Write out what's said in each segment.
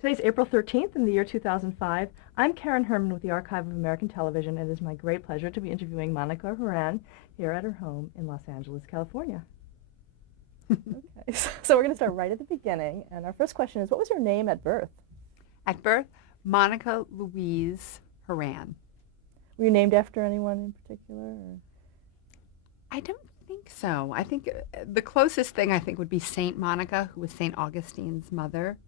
Today's April 13th in the year 2005. I'm Karen Herman with the Archive of American Television, and it is my great pleasure to be interviewing Monica Horan here at her home in Los Angeles, California. Okay, so we're going to start right at the beginning, and our first question is, what was your name at birth? At birth, Monica Louise Horan. Were you named after anyone in particular? Or? I don't think so. I think the closest thing I think would be Saint Monica, who was Saint Augustine's mother.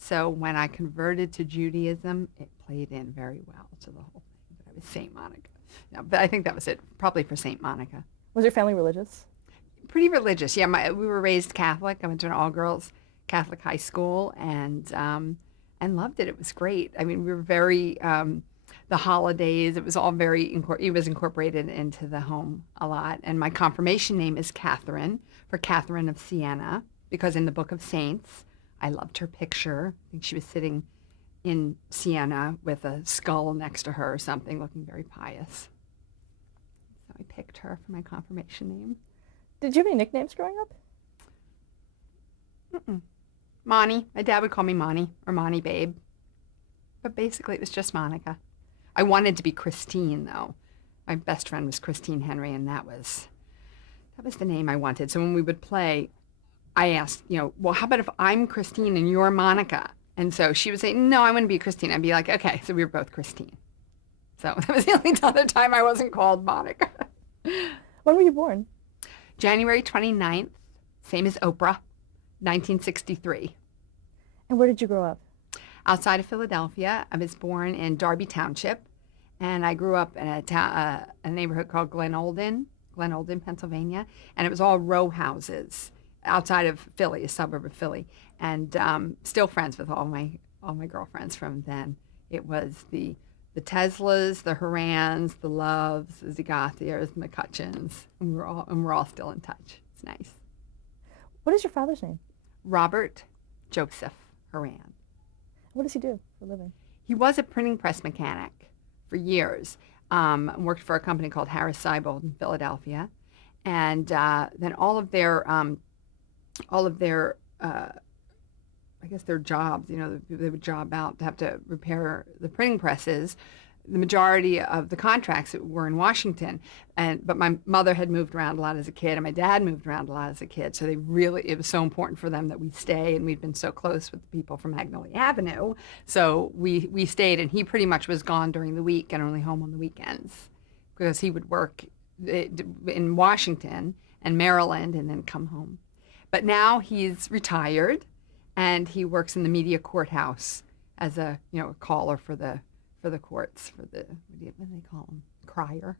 So when I converted to Judaism, it played in very well to the whole thing. But I was Saint Monica. No, but I think that was it, probably for Saint Monica. Was your family religious? Pretty religious, yeah. We were raised Catholic. I went to an all-girls Catholic high school and loved it. It was great. I mean, we were very the holidays. It was all it was incorporated into the home a lot. And my confirmation name is Catherine, for Catherine of Siena, because in the Book of Saints, I loved her picture. I think she was sitting in Siena with a skull next to her or something, looking very pious. So I picked her for my confirmation name. Did you have any nicknames growing up? Monty. My dad would call me Monty or Monty Babe. But basically it was just Monica. I wanted to be Christine, though. My best friend was Christine Henry, and that was the name I wanted. So when we would play, I asked, well, how about if I'm Christine and you're Monica? And so she would say, no, I want to be Christine. I'd be like, okay, so we were both Christine. So that was the only other time I wasn't called Monica. When were you born? January 29th, same as Oprah, 1963. And where did you grow up? Outside of Philadelphia. I was born in Darby Township, and I grew up in a neighborhood called Glen Olden, Pennsylvania, and it was all row houses outside of Philly, a suburb of Philly, and still friends with all my girlfriends from then. It was the Teslas, the Horans, the Loves, the Zagathiers, the McCutcheons, and we're all still in touch. It's nice. What is your father's name? Robert Joseph Horan. What does he do for a living? He was a printing press mechanic for years. Worked for a company called Harris Seibold in Philadelphia, and then all of their I guess their jobs, they would job out to have to repair the printing presses. The majority of the contracts were in Washington, but my mother had moved around a lot as a kid, and my dad moved around a lot as a kid. So it was so important for them that we stay, and we'd been so close with the people from Magnolia Avenue. So we stayed, and he pretty much was gone during the week and only home on the weekends, because he would work in Washington and Maryland and then come home. But now he's retired, and he works in the media courthouse as a caller for the courts, for the what do they call him, crier.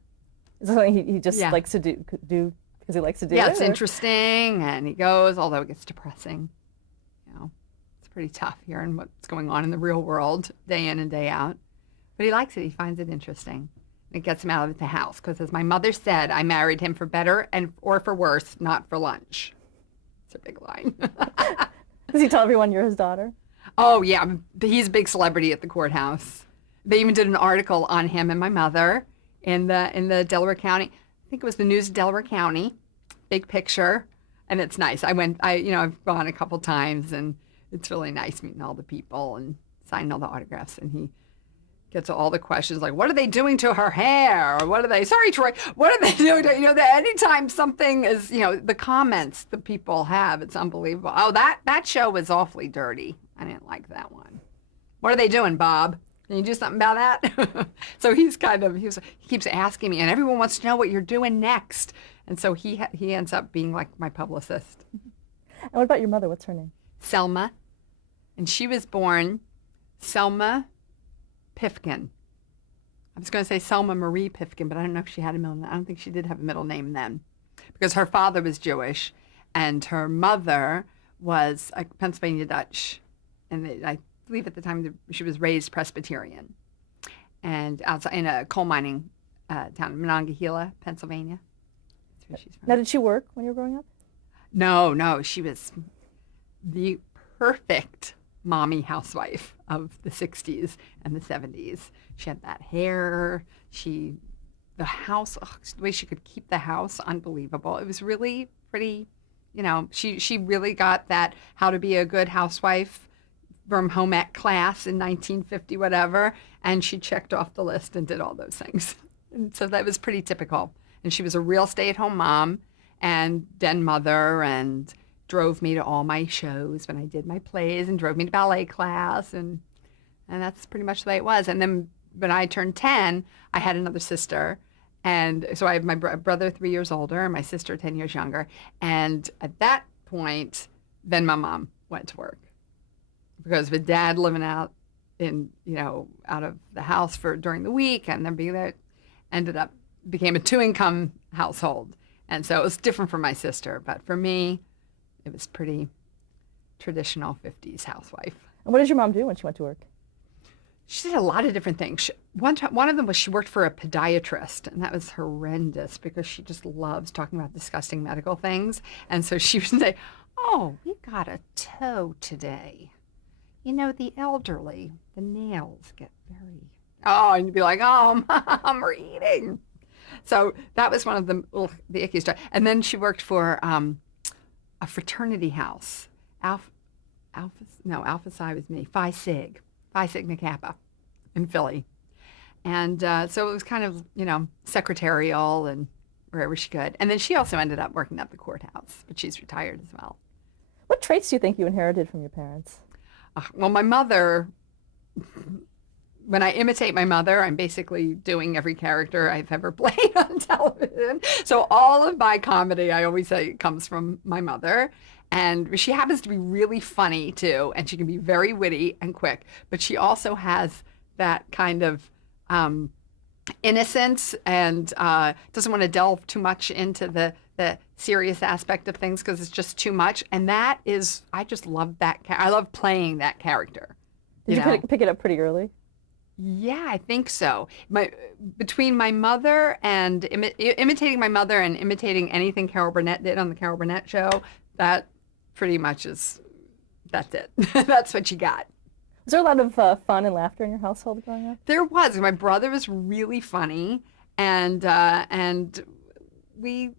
Is that something he just likes to do because he likes to do it? Yeah, it's interesting, and he goes, although it gets depressing. It's pretty tough hearing what's going on in the real world day in and day out. But he likes it. He finds it interesting. It gets him out of the house, because as my mother said, I married him for better or for worse, not for lunch. It's a big line. Does he tell everyone you're his daughter? Oh, yeah. He's a big celebrity at the courthouse. They even did an article on him and my mother in the Delaware County. I think it was the News of Delaware County. Big picture. And it's nice. I've gone a couple times, and it's really nice meeting all the people and signing all the autographs. And he gets all the questions like, what are they doing to her hair? Or what are they, sorry, Troy, what are they doing to, anytime something is, the comments the people have, it's unbelievable. Oh, that show was awfully dirty. I didn't like that one. What are they doing, Bob? Can you do something about that? So he keeps asking me, and everyone wants to know what you're doing next. And so he ends up being like my publicist. And what about your mother? What's her name? Selma. And she was born Selma Pifkin. I was going to say Selma Marie Pifkin, but I don't know if she had a middle name. I don't think she did have a middle name then, because her father was Jewish and her mother was a Pennsylvania Dutch. And I believe at the time she was raised Presbyterian, and outside in a coal mining town, Monongahela, Pennsylvania. That's where she's from. Now, did she work when you were growing up? No, she was the perfect mommy housewife of the 60s and the 70s. She had that hair. The house, the way she could keep the house, unbelievable. It was really pretty, she really got that how to be a good housewife from home ec class in 1950, whatever, and she checked off the list and did all those things. And so that was pretty typical. And she was a real stay-at-home mom and den mother and drove me to all my shows when I did my plays and drove me to ballet class. And that's pretty much the way it was. And then when I turned 10, I had another sister. And so I have my brother 3 years older and my sister 10 years younger. And at that point, then my mom went to work. Because with dad living out out of the house during the week and then being there, became a 2-income household. And so it was different for my sister. But for me, it was pretty traditional 50s housewife. And what did your mom do when she went to work? She did a lot of different things. One of them was she worked for a podiatrist, and that was horrendous because she just loves talking about disgusting medical things. And so she would say, "Oh, we got a toe today. You know, the elderly, the nails get very..." Oh, and you'd be like, "Oh, Mom, we're eating." So that was one of the icky stuff. And then she worked for a fraternity house. Alpha Psi was me. Phi Sigma Kappa in Philly. And so it was kind of, secretarial and wherever she could. And then she also ended up working at the courthouse, but she's retired as well. What traits do you think you inherited from your parents? Well, my mother, when I imitate my mother, I'm basically doing every character I've ever played on television. So all of my comedy, I always say, comes from my mother. And she happens to be really funny, too, and she can be very witty and quick. But she also has that kind of innocence and doesn't want to delve too much into the serious aspect of things because it's just too much. And that is, I just love that. I love playing that character. Did you pick it up pretty early? Yeah, I think so. Between my mother and imitating my mother and imitating anything Carol Burnett did on the Carol Burnett show, that pretty much that's it. That's what you got. Was there a lot of fun and laughter in your household growing up? There was. My brother was really funny, and we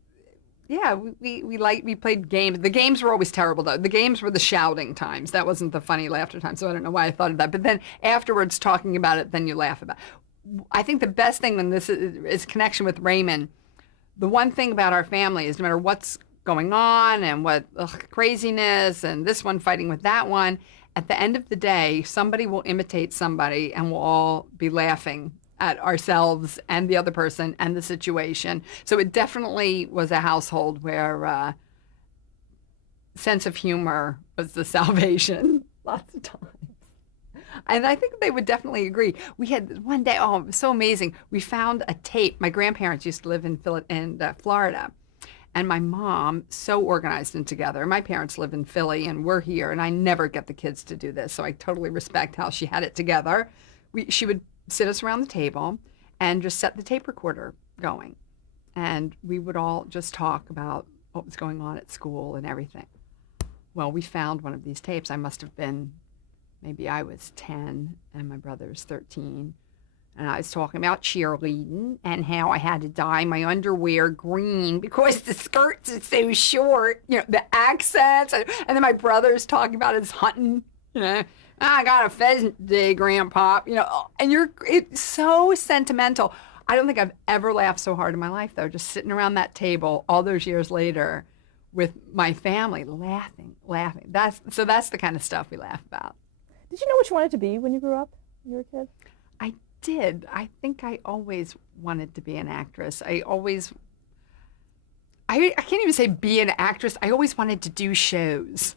played games. The games were always terrible, though. The games were the shouting times. That wasn't the funny laughter time, so I don't know why I thought of that. But then afterwards, talking about it, then you laugh about it. I think the best thing when this is connection with Raymond, the one thing about our family is no matter what's going on and what craziness and this one fighting with that one, at the end of the day, somebody will imitate somebody and we'll all be laughing at ourselves and the other person and the situation. So it definitely was a household where sense of humor was the salvation lots of times. And I think they would definitely agree. We had one day, it was so amazing. We found a tape. My grandparents used to live in Florida. And my mom, so organized and together. My parents live in Philly and we're here, and I never get the kids to do this, so I totally respect how she had it together. She would sit us around the table and just set the tape recorder going. And we would all just talk about what was going on at school and everything. Well, we found one of these tapes. Maybe I was 10 and my brother was 13. And I was talking about cheerleading and how I had to dye my underwear green because the skirts are so short, the accents. And then my brother's talking about his hunting, I got a pheasant today, Grandpa, and it's so sentimental. I don't think I've ever laughed so hard in my life, though, just sitting around that table all those years later with my family laughing. That's the kind of stuff we laugh about. Did you know what you wanted to be when you grew up, when you were a kid? I did. I think I always wanted to be an actress. I can't even say be an actress. I always wanted to do shows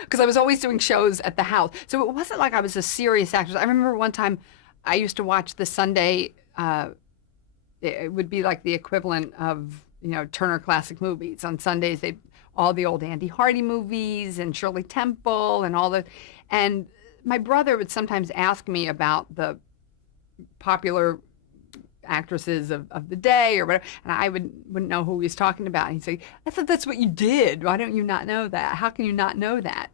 because I was always doing shows at the house. So it wasn't like I was a serious actress. I remember one time I used to watch the Sunday, it would be like the equivalent of, Turner Classic Movies. On Sundays, all the old Andy Hardy movies and Shirley Temple and my brother would sometimes ask me about the popular actresses of the day or whatever, and I wouldn't know who he was talking about. And he'd say, "I thought that's what you did. Why don't you not know that? How can you not know that?"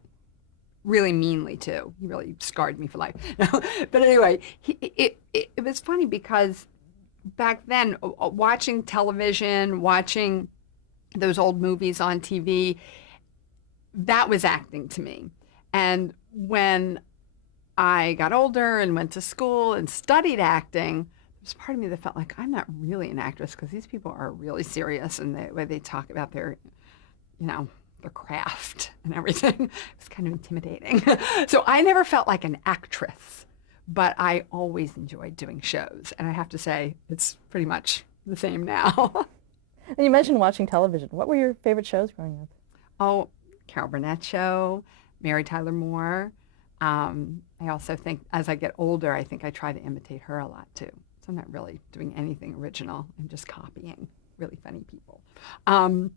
Really meanly, too. He really scarred me for life. But anyway, it was funny because back then, watching television, watching those old movies on TV, that was acting to me. And when I got older and went to school and studied acting, there's part of me that felt like I'm not really an actress because these people are really serious in the way they talk about their, you know, their craft and everything. It's kind of intimidating. So I never felt like an actress, but I always enjoyed doing shows. And I have to say, it's pretty much the same now. And you mentioned watching television. What were your favorite shows growing up? Oh, Carol Burnett show, Mary Tyler Moore. I also think as I get older, I think I try to imitate her a lot too. So I'm not really doing anything original. I'm just copying really funny people. And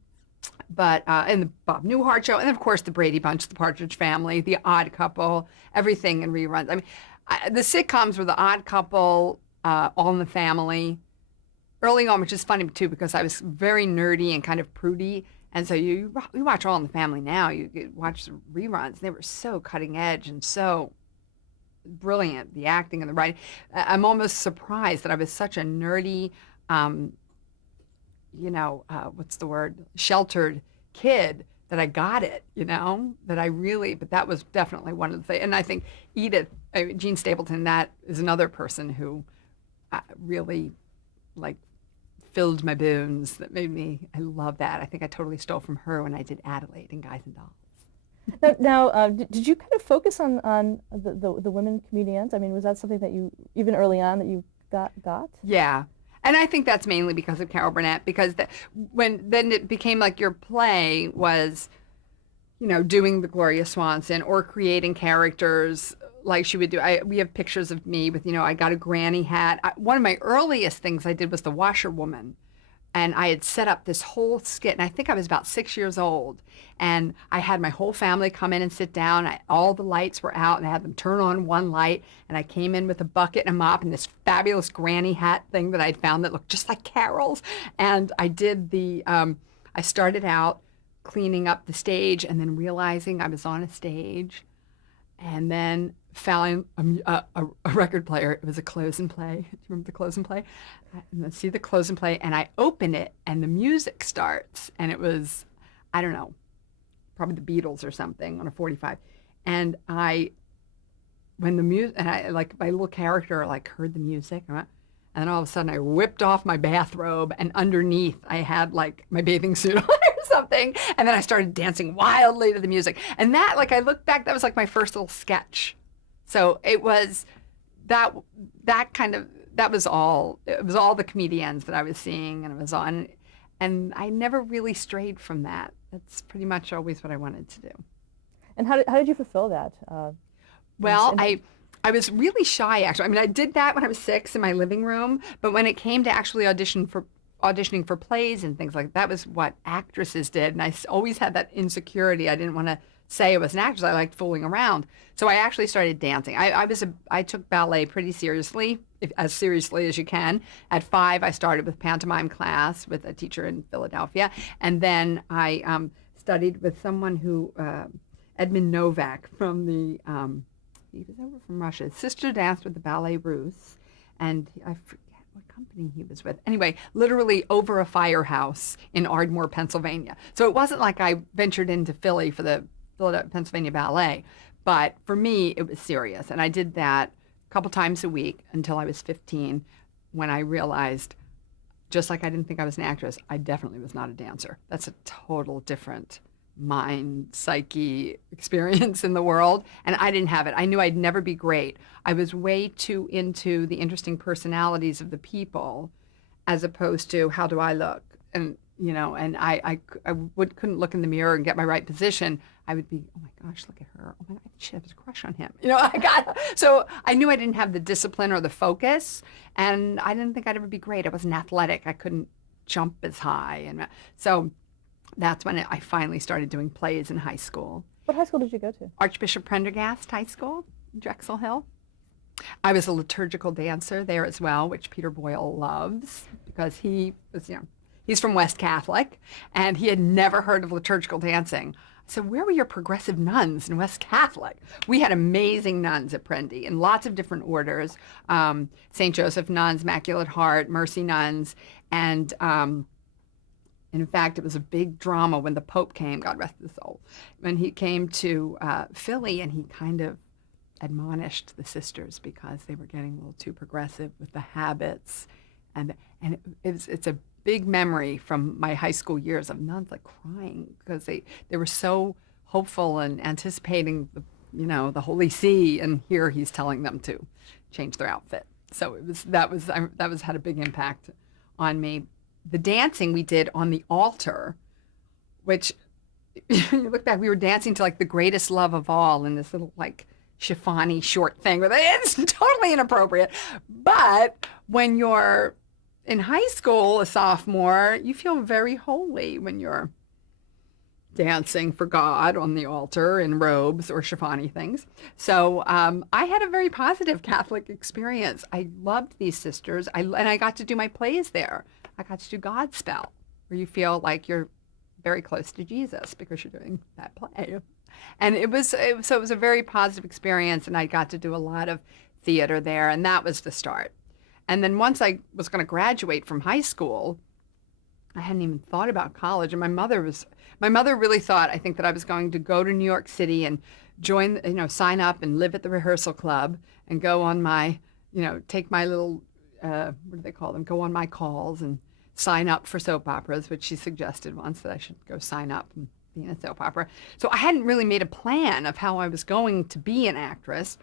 the Bob Newhart show, and of course the Brady Bunch, the Partridge Family, the Odd Couple, everything in reruns. I mean, the sitcoms were the Odd Couple, All in the Family, early on, which is funny too because I was very nerdy and kind of prudy. And so you watch All in the Family now, you watch the reruns. They were so cutting edge and so brilliant, the acting and the writing. I'm almost surprised that I was such a nerdy, what's the word, sheltered kid that I got it, but that was definitely one of the things. And I think Jean Stapleton, that is another person who really like filled my bones that made me, I love that. I think I totally stole from her when I did Adelaide and Guys and Dolls. Did you kind of focus on the women comedians? I mean, was that something that you, even early on, that you got? Yeah. And I think that's mainly because of Carol Burnett, because then it became like your play was, doing the Gloria Swanson or creating characters like she would do. We have pictures of me with, I got a granny hat. One of my earliest things I did was the washerwoman. And I had set up this whole skit, and I think I was about 6 years old. And I had my whole family come in and sit down. All the lights were out, and I had them turn on one light. And I came in with a bucket and a mop and this fabulous granny hat thing that I'd found that looked just like Carol's. And I did I started out cleaning up the stage and then realizing I was on a stage. And then found a record player. It was a close and play. Do you remember the close and play? And I see the close and play, and I open it, and the music starts, and it was, I don't know, probably the Beatles or something on a 45. And when the music, and I like my little character like heard the music, and then all of a sudden I whipped off my bathrobe, and underneath I had like my bathing suit on or something, and then I started dancing wildly to the music. And that, like I look back, that was like my first little sketch. So it was that was all. It was all the comedians that I was seeing, and it was on, and I never really strayed from that. That's pretty much always what I wanted to do. And how did you fulfill that? Well, I was really shy, actually. I mean, I did that when I was 6 in my living room, but when it came to actually auditioning for plays and things like that was what actresses did, and I always had that insecurity. I didn't want to say I was an actress. I liked fooling around. So I actually started dancing. I took ballet pretty seriously, as seriously as you can. At 5, I started with pantomime class with a teacher in Philadelphia. And then I studied with someone who, Edmund Novak he was over from Russia. His sister danced with the Ballet Russe. And I forget what company he was with. Anyway, literally over a firehouse in Ardmore, Pennsylvania. So it wasn't like I ventured into Philly for the Philadelphia, Pennsylvania Ballet. But for me, it was serious. And I did that a couple times a week until I was 15 when I realized, just like I didn't think I was an actress, I definitely was not a dancer. That's a total different mind, psyche experience in the world. And I didn't have it. I knew I'd never be great. I was way too into the interesting personalities of the people as opposed to how do I look? And and I couldn't look in the mirror and get my right position. I would be, oh my gosh, look at her. Oh my God, she has a crush on him. So I knew I didn't have the discipline or the focus, and I didn't think I'd ever be great. I wasn't athletic. I couldn't jump as high. And so that's when I finally started doing plays in high school. What high school did you go to? Archbishop Prendergast High School, Drexel Hill. I was a liturgical dancer there as well, which Peter Boyle loves because he was, he's from West Catholic, and he had never heard of liturgical dancing. I said, where were your progressive nuns in West Catholic? We had amazing nuns at Prendy in lots of different orders, St. Joseph nuns, Immaculate Heart, Mercy nuns, and in fact, it was a big drama when the Pope came, God rest his soul, when he came to Philly, and he kind of admonished the sisters because they were getting a little too progressive with the habits, and it's a big memory from my high school years of nuns like crying because they were so hopeful and anticipating the Holy See, and here he's telling them to change their outfit. So that was had a big impact on me. The dancing we did on the altar, which you look back, we were dancing to like The Greatest Love of All in this little like chiffony short thing where it's totally inappropriate. But when you're in high school, a sophomore, you feel very holy when you're dancing for God on the altar in robes or chiffony things. So I had a very positive Catholic experience. I loved these sisters. And I got to do my plays there. I got to do Godspell, where you feel like you're very close to Jesus because you're doing that play. And it was a very positive experience, and I got to do a lot of theater there, and that was the start. And then once I was going to graduate from high school, I hadn't even thought about college, and my mother really thought, I think, that I was going to go to New York City and join, sign up and live at the rehearsal club and go on my, take my little, what do they call them? Go on my calls and sign up for soap operas, which she suggested once that I should go sign up and be in a soap opera. So I hadn't really made a plan of how I was going to be an actress.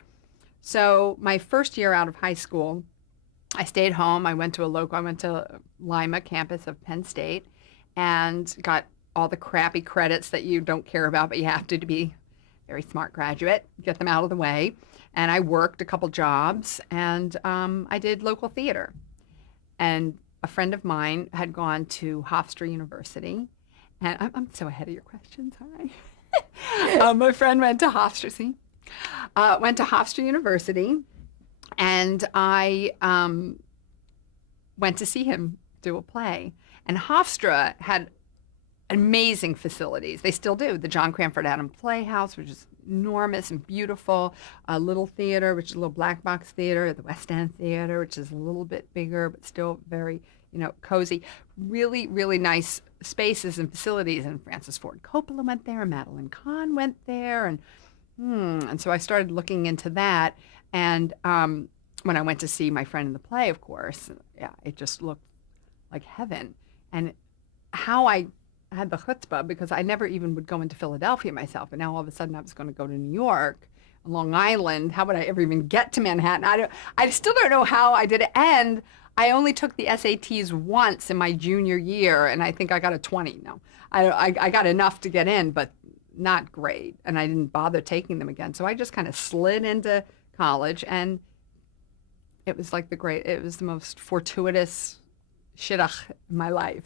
So my first year out of high school, I stayed home. I went to Lima campus of Penn State and got all the crappy credits that you don't care about, but you have to be a very smart graduate, get them out of the way. And I worked a couple jobs, and I did local theater. And a friend of mine had gone to Hofstra University, and I'm so ahead of your questions, aren't I? My friend went to Hofstra, University, and I went to see him do a play. And Hofstra had amazing facilities. They still do. The John Cranford Adams Playhouse, which is enormous and beautiful. A little theater, which is a little black box theater. The West End Theater, which is a little bit bigger, but still very, cozy. Really, really nice spaces and facilities. And Francis Ford Coppola went there, and Madeline Kahn went there. And so I started looking into that. And when I went to see my friend in the play, of course, yeah, it just looked like heaven. And how I had the chutzpah, because I never even would go into Philadelphia myself, and now all of a sudden I was going to go to New York, Long Island. How would I ever even get to Manhattan? I still don't know how I did it. And I only took the SATs once in my junior year, and I think I got a 20. No, I got enough to get in, but not great, and I didn't bother taking them again. So I just kind of slid into college, and it was the most fortuitous shidduch in my life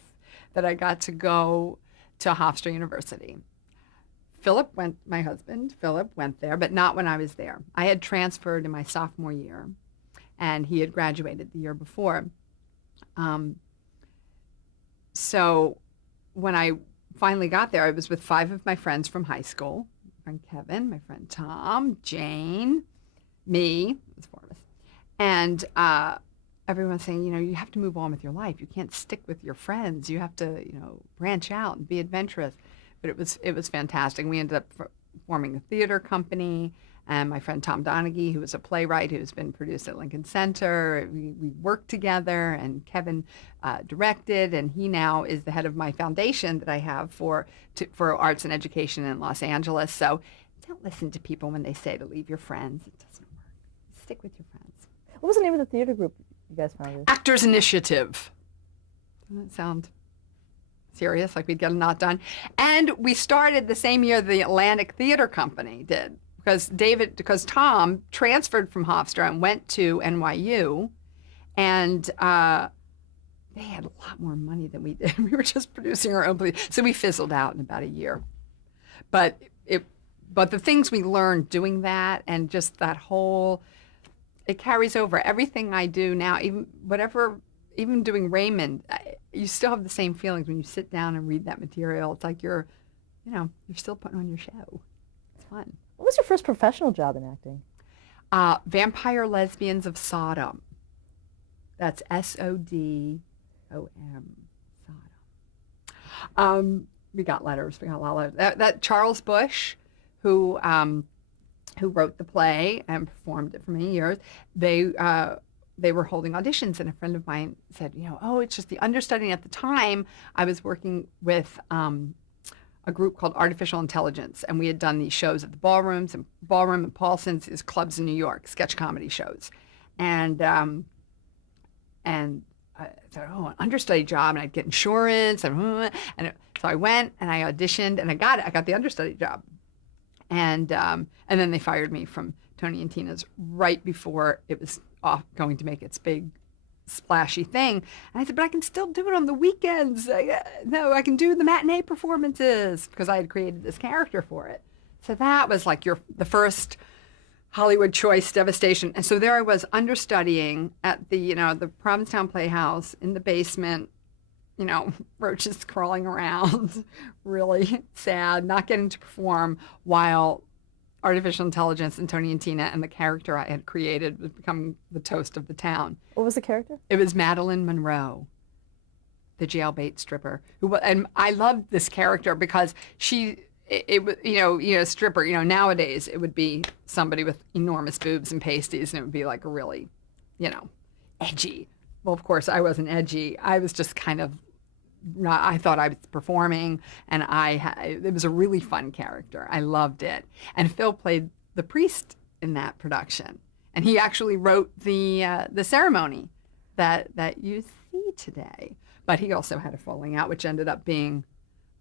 that I got to go to Hofstra University. My husband, Philip, went there, but not when I was there. I had transferred in my sophomore year, and he had graduated the year before. So when I finally got there, I was with 5 of my friends from high school. My friend Kevin, my friend Tom, Jane, me, there's 4 of us. And everyone's saying, you have to move on with your life. You can't stick with your friends. You have to, branch out and be adventurous. But it was fantastic. We ended up forming a theater company. And my friend Tom Donaghy, who was a playwright who's been produced at Lincoln Center, we worked together, and Kevin directed, and he now is the head of my foundation that I have for arts and education in Los Angeles. So don't listen to people when they say to leave your friends. It doesn't work. Stick with your friends. What was the name of the theater group you guys founded? Actors Initiative. Doesn't that sound serious, like we'd get a not done? And we started the same year the Atlantic Theater Company did, because Tom transferred from Hofstra and went to NYU, and they had a lot more money than we did. We were just producing our own plays, so we fizzled out in about a year. But the things we learned doing that, and just that whole, it carries over. Everything I do now, even doing Raymond, you still have the same feelings when you sit down and read that material. It's like you're still putting on your show. It's fun. What was your first professional job in acting? Vampire Lesbians of Sodom. That's SODOM. Sodom. We got letters. We got a lot of letters. That Charles Bush, who who wrote the play and performed it for many years, they were holding auditions, and a friend of mine said, oh, it's just the understudy. At the time, I was working with a group called Artificial Intelligence, and we had done these shows at the Ballroom and Paulson's is clubs in New York, sketch comedy shows, and I thought, oh, an understudy job, and I'd get insurance, so I went and I auditioned, and I got it. I got the understudy job, and then they fired me from Tony and Tina's right before it was going to make its big splashy thing. And I said, but I can still do it on the weekends. No, I can do the matinee performances, because I had created this character for it. So that was like the first Hollywood choice devastation. And so there I was understudying at the Provincetown Playhouse in the basement, roaches crawling around, really sad, not getting to perform, while Artificial Intelligence and Tony and Tina and the character I had created was becoming the toast of the town. What was the character? It was Madeline Monroe, the jailbait stripper. And I loved this character because it was, stripper, nowadays it would be somebody with enormous boobs and pasties, and it would be like a really, edgy. Well, of course, I wasn't edgy. I was just kind of, I thought I was performing, and it was a really fun character. I loved it. And Phil played the priest in that production, and he actually wrote the ceremony that you see today. But he also had a falling out, which ended up being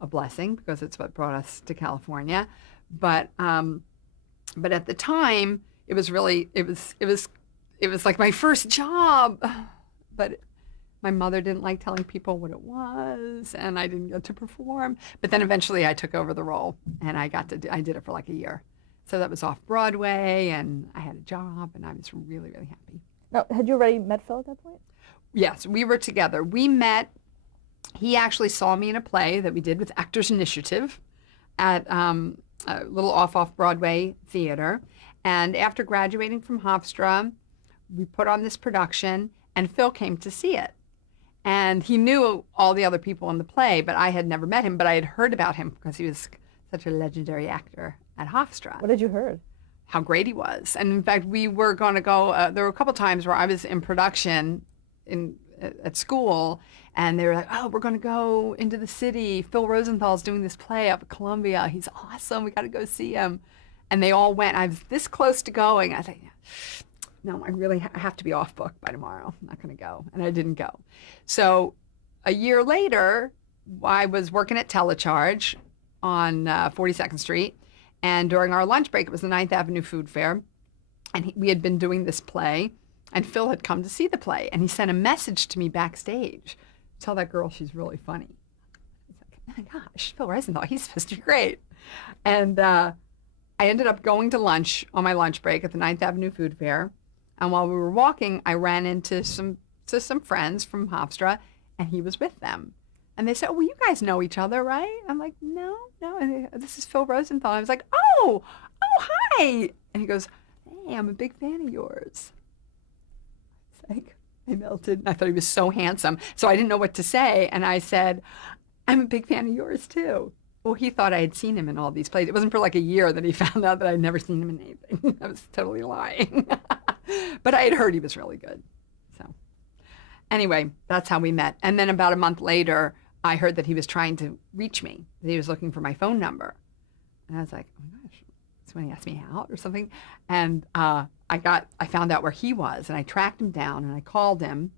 a blessing, because it's what brought us to California. But at the time, it was like my first job. But my mother didn't like telling people what it was, and I didn't get to perform. But then eventually I took over the role, and I did it for like a year. So that was off Broadway, and I had a job, and I was really, really happy. Now, had you already met Phil at that point? Yes, we were together. We met, he actually saw me in a play that we did with Actors Initiative at a little off Broadway theater. And after graduating from Hofstra, we put on this production, and Phil came to see it. And he knew all the other people in the play, but I had never met him, but I had heard about him because he was such a legendary actor at Hofstra. What had you heard? How great he was. And in fact, we were going to go, there were a couple times where I was in production at school, and they were like, oh, we're going to go into the city. Phil Rosenthal's doing this play up at Columbia. He's awesome. We got to go see him. And they all went. I was this close to going. I thought, no, I really have to be off book by tomorrow. I'm not going to go. And I didn't go. So a year later, I was working at Telecharge on 42nd Street. And during our lunch break, it was the 9th Avenue Food Fair. And we had been doing this play. And Phil had come to see the play. And he sent a message to me backstage. Tell that girl she's really funny. I was like, oh my gosh, Phil Rosenthal, he's supposed to be great. And I ended up going to lunch on my lunch break at the 9th Avenue Food Fair. And while we were walking, I ran into some friends from Hofstra, and he was with them. And they said, oh, well, you guys know each other, right? I'm like, no. And this is Phil Rosenthal. I was like, oh, hi. And he goes, hey, I'm a big fan of yours. It's like, I melted. I thought he was so handsome. So I didn't know what to say. And I said, I'm a big fan of yours, too. Well, he thought I had seen him in all these plays. It wasn't for like a year that he found out that I'd never seen him in anything. I was totally lying. But I had heard he was really good. So anyway, that's how we met. And then about a month later, I heard that he was trying to reach me. That he was looking for my phone number. And I was like, oh my gosh, is when he asked me out or something? And I found out where he was, and I tracked him down, and I called him.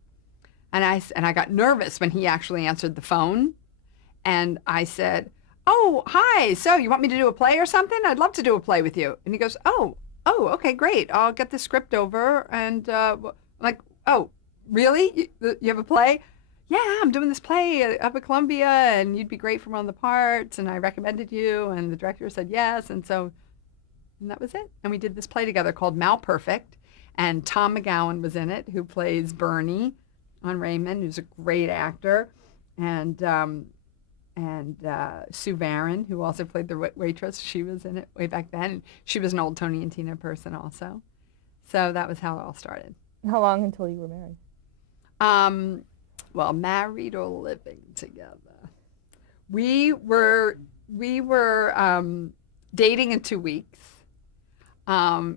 And I got nervous when he actually answered the phone. And I said, oh, hi, so you want me to do a play or something? I'd love to do a play with you. And he goes, oh, okay, great. I'll get the script over. And I'm like, oh, really? You have a play? Yeah, I'm doing this play up at Columbia, and you'd be great for one of the parts, and I recommended you, and the director said yes, and that was it. And we did this play together called Malperfect, and Tom McGowan was in it, who plays Bernie on Raymond, who's a great actor, and Sue Varon, who also played the waitress. She was in it way back then. She was an old Tony and Tina person also. So that was how it all started. How long until you were married? Well, married or living together. We were dating in 2 weeks.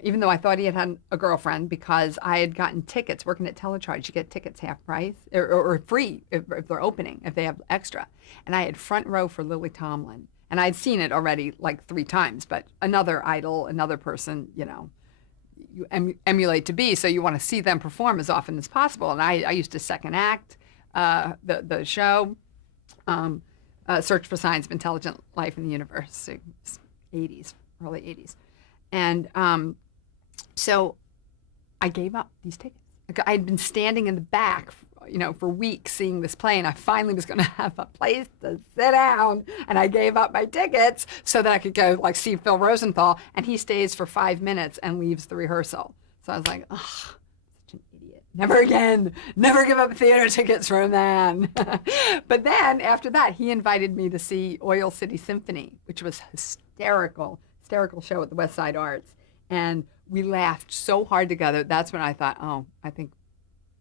even though I thought he had a girlfriend because I had gotten tickets working at Telecharge. You get tickets half price or free if they're opening, if they have extra. And I had front row for Lily Tomlin. And I'd seen it already like 3 times, but another idol, another person, you emulate to be, so you want to see them perform as often as possible. And I used to second act the show, Search for Signs of Intelligent Life in the Universe, 80s, early 80s. And so I gave up these tickets. I'd been standing in the back, for weeks seeing this play, and I finally was going to have a place to sit down, and I gave up my tickets so that I could go see Phil Rosenthal, and he stays for 5 minutes and leaves the rehearsal. So I was like, ugh, such an idiot. Never again. Never give up theater tickets for a man. But then after that, he invited me to see Oil City Symphony, which was hysterical show at the West Side Arts. And we laughed so hard together. That's when I thought, oh, I think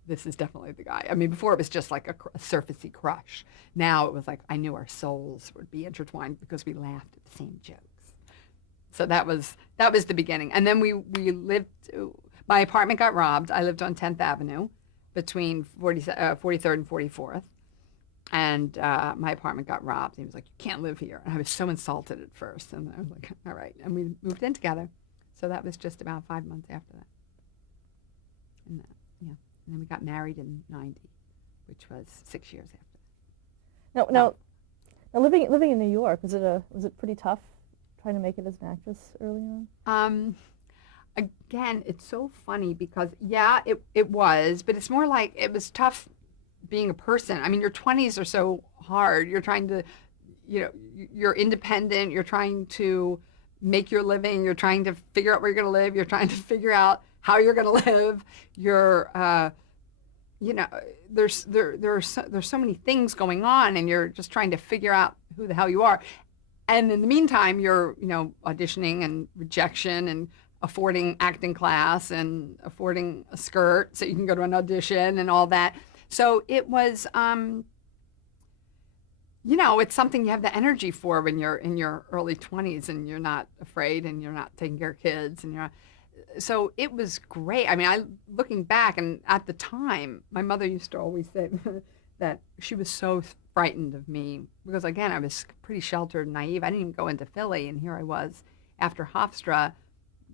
this is definitely the guy. I mean, before it was just like a surfacey crush. Now it was like I knew our souls would be intertwined because we laughed at the same jokes. So that was the beginning. And then we lived, my apartment got robbed. I lived on 10th Avenue between 43rd and 44th. And my apartment got robbed. He was like, you can't live here. And I was so insulted at first. And I was like, all right. And we moved in together. So that was just about 5 months after that. And then we got married in 90, which was 6 years after. Now, living in New York, was it pretty tough trying to make it as an actress early on? Again, it's so funny because it was, but it's more like it was tough being a person. I mean, your 20s are so hard. You're trying to, you're independent. You're trying to make your living. You're trying to figure out where you're going to live. You're trying to figure out how you're going to live. You're, there's so many things going on, and you're just trying to figure out who the hell you are. And in the meantime, you're, auditioning and rejection and affording acting class and affording a skirt so you can go to an audition and all that. So it was, it's something you have the energy for when you're in your early 20s and you're not afraid and you're not taking care of kids and so it was great. I mean, looking back, and at the time, my mother used to always say that she was so frightened of me because, again, I was pretty sheltered and naive. I didn't even go into Philly, and here I was after Hofstra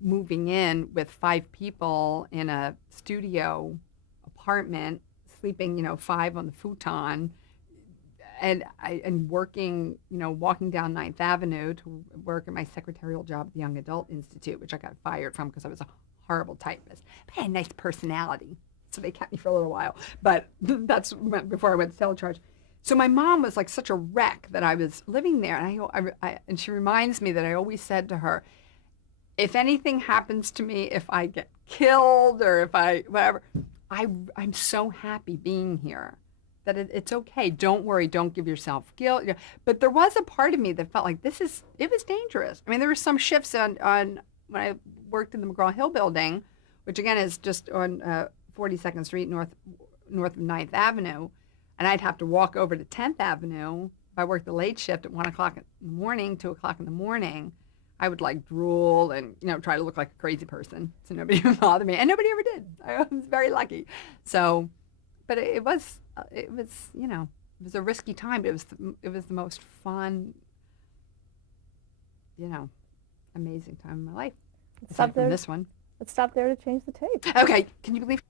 moving in with 5 people in a studio apartment, sleeping, 5 on the futon, and working, walking down 9th Avenue to work at my secretarial job at the Young Adult Institute, which I got fired from because I was a horrible typist. But I had a nice personality, so they kept me for a little while. But that's before I went to Telecharge. So my mom was like such a wreck that I was living there, and and she reminds me that I always said to her, if anything happens to me, if I get killed or if I whatever, I'm so happy being here. That it's okay. Don't worry. Don't give yourself guilt. But there was a part of me that felt like it was dangerous. I mean, there were some shifts on when I worked in the McGraw-Hill building, which again is just on 42nd Street north of 9th Avenue. And I'd have to walk over to 10th Avenue. If I worked the late shift at 1 o'clock in the morning, 2 o'clock in the morning, I would drool and, try to look like a crazy person so nobody would bother me. And nobody ever did. I was very lucky. So, but it was a risky time, but it was the most fun, amazing time in my life. Let's stop there. This one. Let's stop there to change the tape. Okay. Can you believe